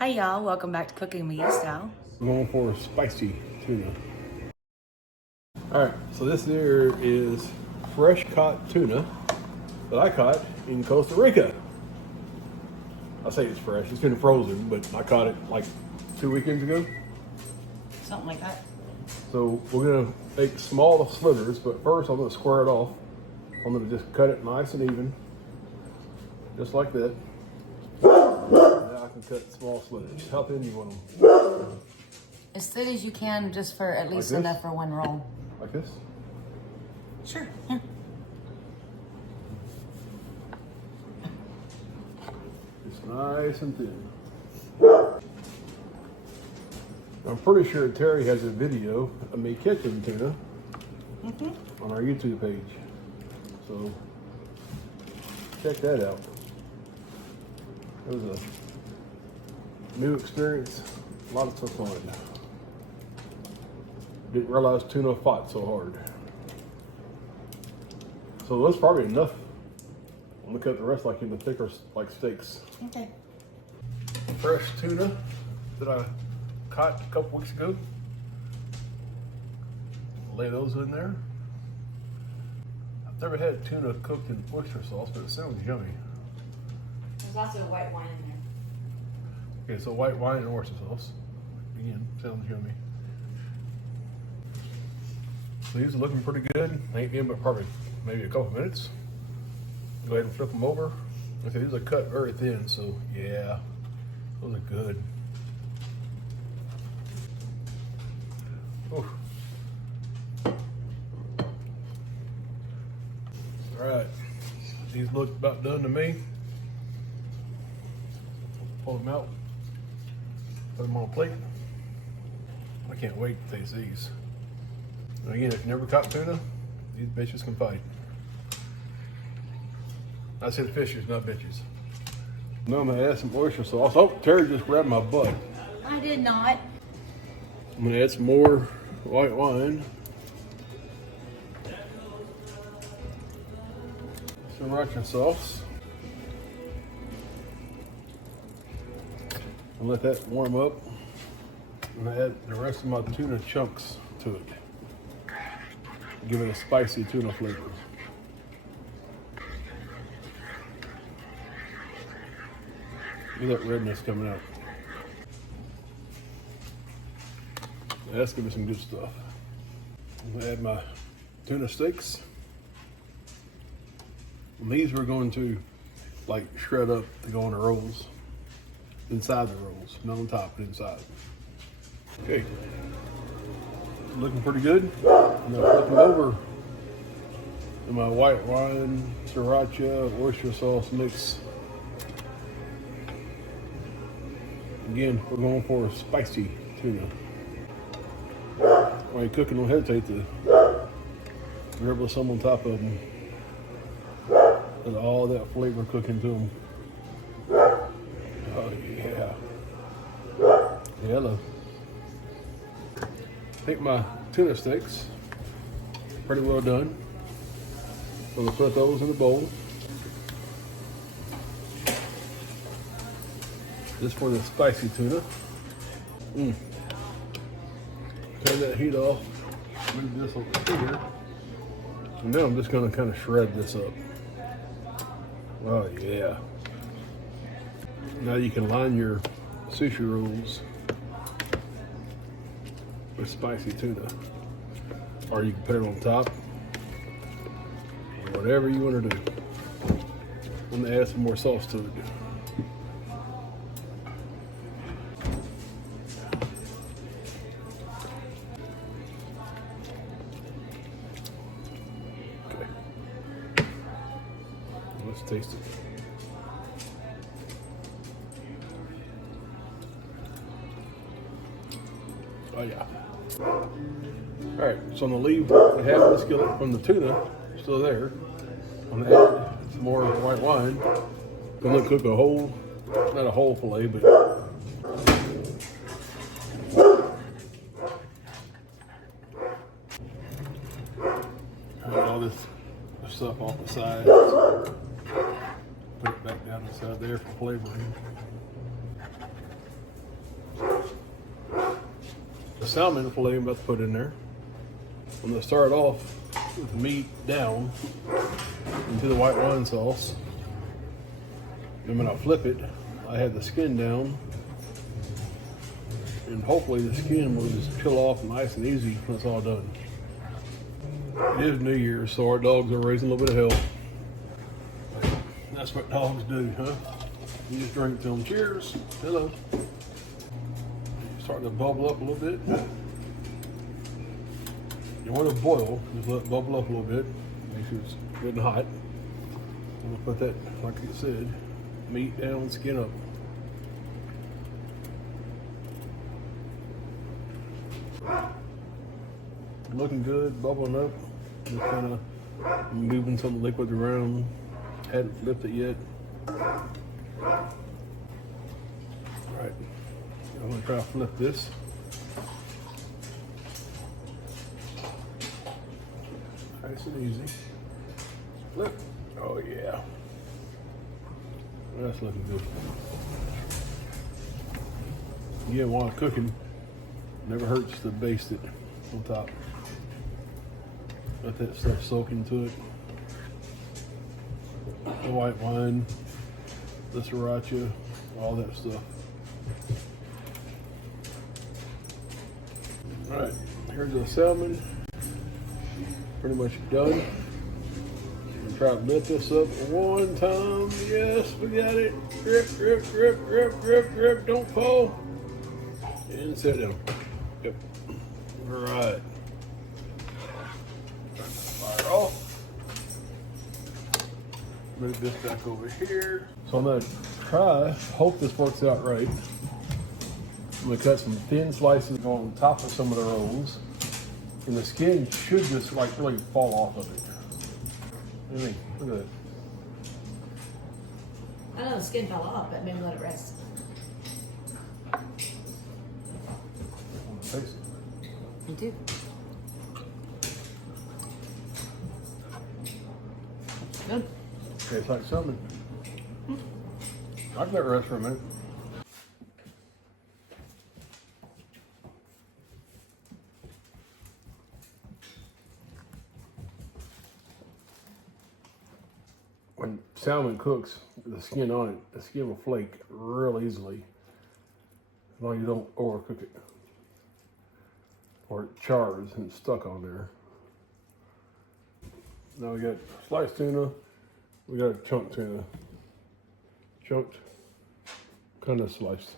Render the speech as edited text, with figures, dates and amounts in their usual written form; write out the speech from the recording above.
Hi y'all, welcome back to Cooking with You Style. I'm going for spicy tuna. Alright, so this here is fresh caught tuna that I caught in Costa Rica. I say it's fresh, it's been frozen, but I caught it like 2 weekends ago. Something like that. So we're gonna make small slivers, but first I'm gonna square it off. I'm gonna just cut it nice and even, just like that. Now I can cut small slivers. How thin do you want them? As thin as you can, just for at least Like this? enough for one roll. Like this? Sure, yeah. Just nice and thin. I'm pretty sure Terry has a video of me catching tuna on our YouTube page. So check that out. It was a new experience, a lot of fun. Didn't realize tuna fought so hard. So that's probably enough. I'm gonna cut the rest like into thicker, like steaks. Okay. Fresh tuna that I caught a couple weeks ago. Lay those in there. I've never had tuna cooked in oyster sauce, but it sounds yummy. There's also white wine in there. Okay, so white wine and oyster sauce. Again, sounds yummy. So these are looking pretty good. Ain't in but probably maybe a couple minutes. Go ahead and flip them over. Okay, these are cut very thin, so yeah, those are good. Oof. All right, these look about done to me. Pull them out, put them on a plate. I can't wait to taste these. And again, if you never caught tuna, these bitches can fight. I said fishers, not bitches. Now I'm gonna add some oyster sauce. Oh, Terry just grabbed my butt. I did not. I'm gonna add some more white wine. Sriracha sauce. I'll let that warm up. I'm gonna add the rest of my tuna chunks to it. Give it a spicy tuna flavor. Look at that redness coming out. That's gonna be some good stuff. I'm gonna add my tuna steaks. And these we're going to like shred up to go on the rolls. Inside the rolls, not on top, but inside. Okay, looking pretty good. I'm gonna flip them over to my white wine, sriracha, oyster sauce mix. Again, we're going for a spicy tuna. While you're cooking, don't hesitate to dribble some on top of them. Let all that flavor cook into them. Oh yeah. Hello. I think my tuna steaks pretty well done. I'm gonna put those in a bowl. Just for the spicy tuna. Turn that heat off. Move this over here. And now I'm just gonna kind of shred this up. Oh yeah. Now you can line your sushi rolls with spicy tuna. Or you can put it on top. Whatever you want to do. I'm gonna add some more sauce to it. Let's taste it. Oh yeah. All right, so I'm gonna leave the half of the skillet from the tuna still there. I'm gonna add some more white wine. I'm gonna cook a whole, not a whole fillet, but all this stuff off the side. Put it back down inside there for flavoring. salmon fillet I'm about to put in there. I'm gonna start off with the meat down into the white wine sauce. And when I flip it, I have the skin down. And hopefully the skin will just peel off nice and easy when it's all done. It is New Year's, so our dogs are raising a little bit of hell. That's what dogs do, huh? You just drink to them. Cheers. Hello. Starting to bubble up a little bit. You want to boil, just let it bubble up a little bit. Make sure it's good and hot. I'm gonna put that, like you said, meat down, skin up. Looking good, bubbling up. Just kind of moving some liquid around. Hadn't flipped it yet. All right, I'm gonna try to flip this. Nice and easy. Flip. Oh yeah. That's looking good. Again, while cooking, never hurts to baste it on top. Let that stuff soak into it. The white wine, the Sriracha, all that stuff. All right, here's the salmon. Pretty much done. Try to lift this up one time. Yes, we got it. Grip, grip, grip, grip, grip, grip. Don't fall. And sit down. Yep. All right. Fire off. Move this back over here. So I'm gonna try, hope this works out right. I'm gonna cut some thin slices on top of some of the rolls. And the skin should just like really fall off of it. Look at that. I know the skin fell off, but maybe let it rest. Taste it. Me too. Good. Tastes like salmon. I can let it rest for a minute. When salmon cooks, the skin on it, the skin will flake real easily as long as you don't overcook it. Or it chars and it's stuck on there. Now we got sliced tuna, we got chunk tuna. Chunked, kind of sliced.